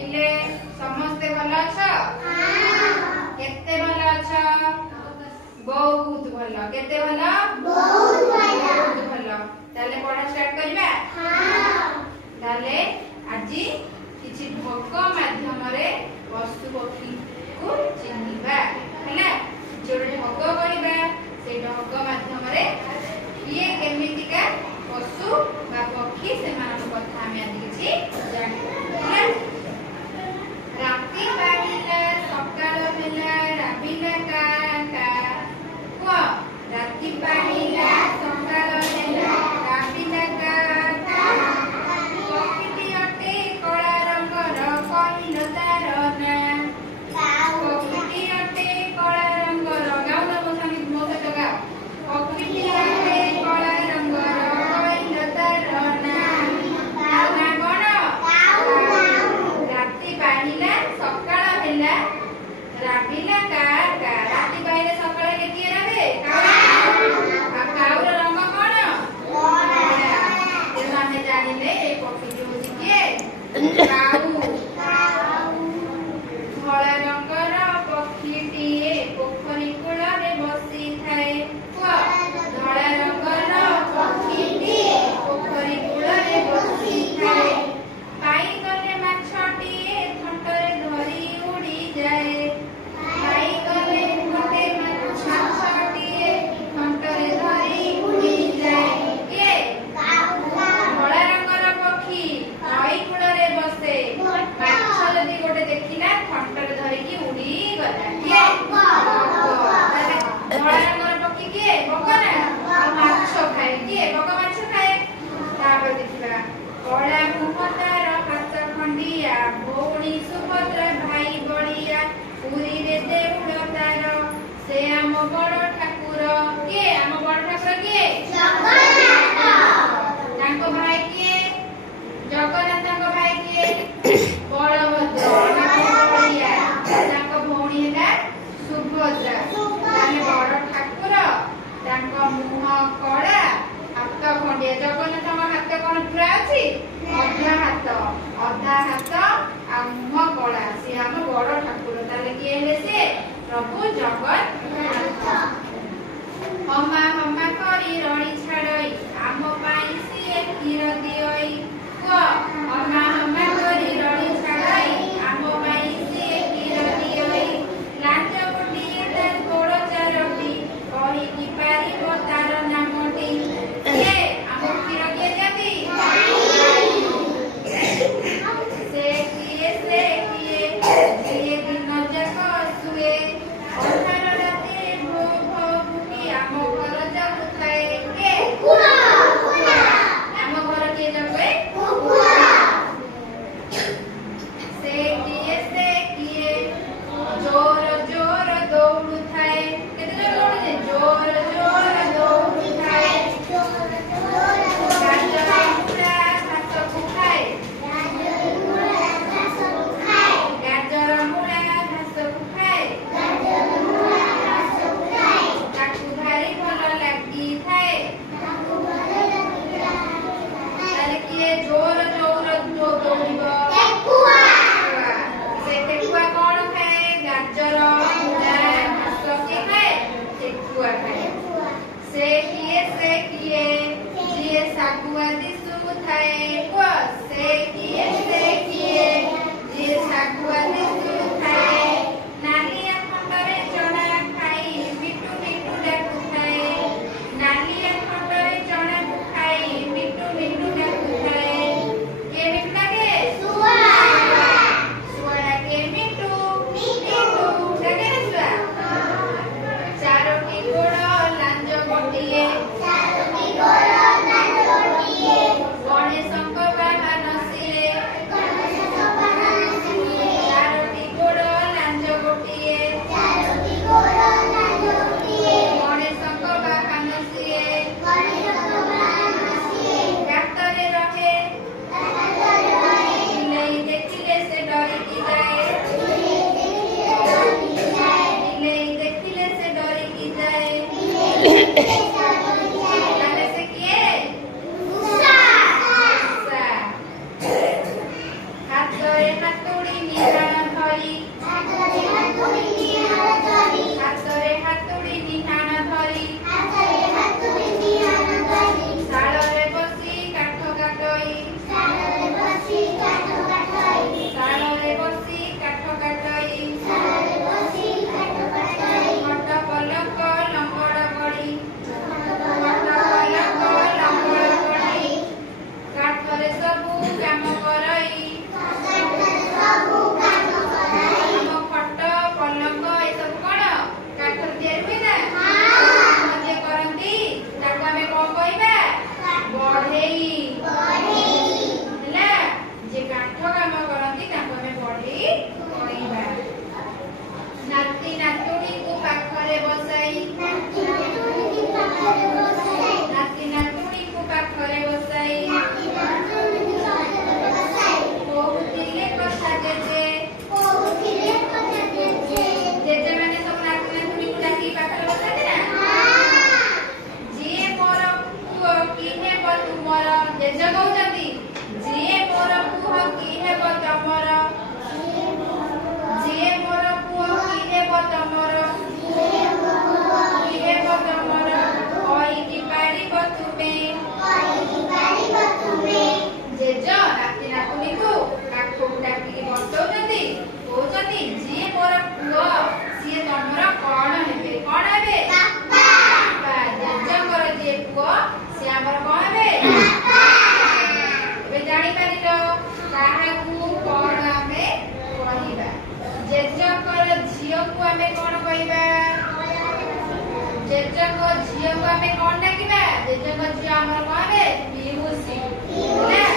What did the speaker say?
पिले समस्ते भल अछ केते भल अछ बहुत भल केते भल बहुत भल ताले पढ़ा स्टार्ट करबा ताले आजी किछि भोग माध्यम रे पशु पक्षी को चिन्हिबा हैला जोडे भोग करबा से भोग माध्यम रे किए केमितिका पशु बा पक्षी से मान कथा हम आज किछि जानि राती पाहिला सकाळ भेला राबिला का को राती पाहिला सकाळ भेला राबिला का पक्षी अटे कला रंगर कहिल तार ना पक्षी अटे कला रंगर गाउ न मो सहित गाउ पक्षी अटे कला रंगर कहिल तार ना ना कोन राती पाहिला सकाळ भेला राबिला का राती पाहिला सकाळ के किए राबे काउर रंग कोन ते माने जानिले ए पक्षी जो होची के काउ धला रंगर पक्षीटीए पोखरी कूल रे बसी थाए धला रंगर पक्षीटीए पोखरी कूल रे बसी थाए पाई गले माछटीए थंटरे धरी उड़ी जाए पाई गले गोटे माछटीए थंटरे धरी उड़ी जाए के धला रंगर पक्षी नई कूल रे बसे माछ जदि गोटे देखिला थंटरे धरी की उड़ी गला के धला रंगर पक्षी के बगना आ माछ खाए के बग माछ खाए तापर देखिबा कला मुहतार हाथ खंडिया भौणी सुभद्रा भाई बड़िया पुरी रे देउल तार से आम बड़ ठाकुर के आम बड़ ठाकुर के जगन्नाथ भाई के जगन्नाथ भाई के बलभद्र बड़िया भौणी है सुभद्रा ताले बड़ ठाकुर मुह कड़ा हाथ खंडिया जगन्नाथ हाथ कौन पूरा अच्छी अधा हाथ आ मुह कड़ा सी आम बड़ ठाकुर ताले किए हेले से प्रभु जगन्नाथ हमा हमा करी रणी छाड़ई आम पाई सी क्षीर दियई को हमा हमा करी रणी ଝିଅକୁ ଆମେ କଣ ଡାକିବା? ଜେଜେଙ୍କ ଝିଅ ଆମର କଣ ହେବେ? ପିଉସୀ ହେଲା।